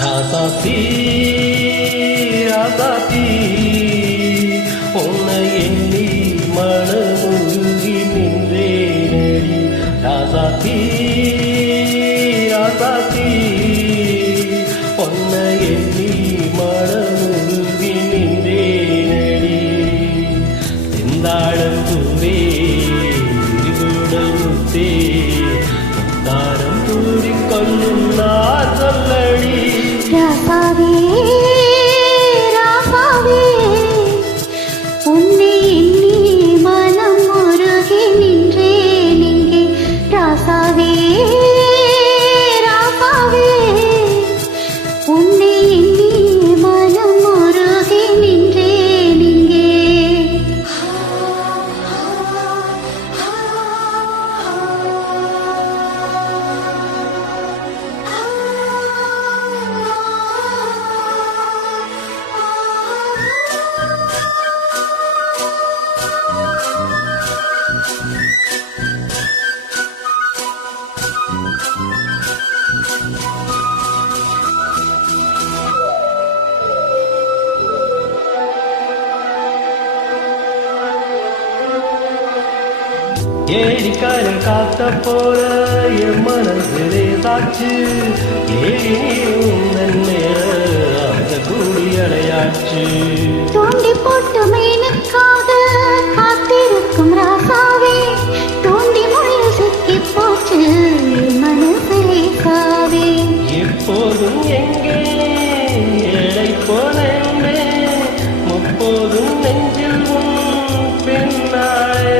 ராசாத்தி ராசாத்தி உன்னை எண்ணி மனமுருகி நின்றேனடி ராசாத்தி ராசாத்தி உன்னை எண்ணி மனமுருகி நின்றேனடி செந்தாழம் பூவே முத்தே முத்தாரம் கூறிக்கொள்ளும் நான் சொல்லடி ராசாவே ராசாவே உன்னை எண்ணி மனம் உருகி நின்றேன் இங்கே ராசாவே ராசாவே உன்னை எண்ணி மனம் உருகி நின்றேன் இங்கே ஏடிக்காரன் காத்த போல என் மனசிலே சாச்சு ஏழியும் நன்மேல அந்த கூடி அடையாச்சு தோண்டி போட்டு மீனுக்காக காத்திருக்கும் ராசாவே தோண்டி முள்ளு சிக்கி போச்சு மனசிலே சாவே எப்போதும் எங்கே ஏழை போல முப்போதும் நெஞ்சில் பெண்ணாயே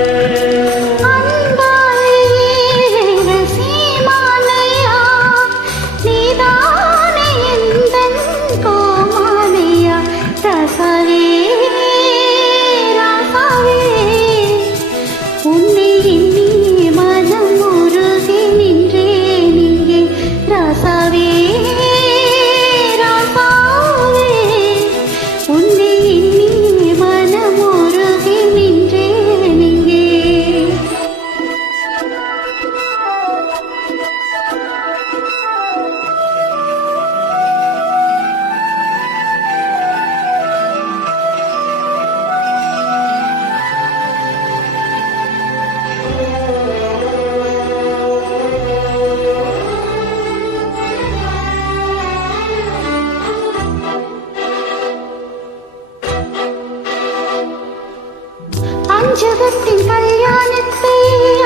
அஞ்சகத்தின் கல்யாணத்தை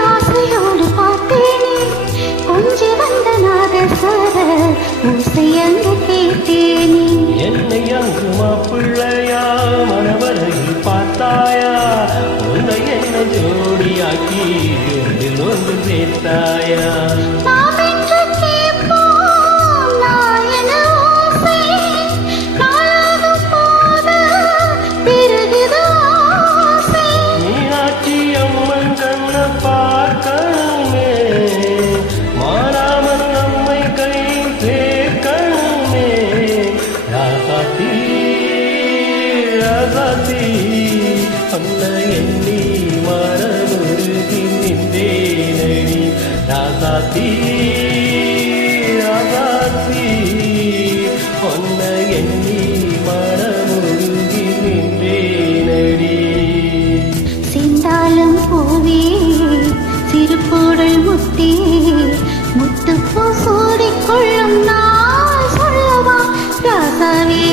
ஆசையோடு பார்த்தேனே கொஞ்சி வந்த நாதஸ்வர ஓசை அங்கு கேட்டேனே என்னை அங்கு மாப்பிள்ளையா மனவரையில் பார்த்தாயா உன்னை என்ன ஜோடியாக்கி ஒன்று சேர்த்தாயா உன்னை எண்ணி மனமுருகி நின்றேனடி ராசாத்தி ராசாத்தி உன்னை எண்ணி மனமுருகி நின்றேனடி செந்தாளம் பூவே சிறுபோடல் முத்தே முத்துப்பூ சூடிக்கொள்ளும் நான் சொல்லவா ராசாவே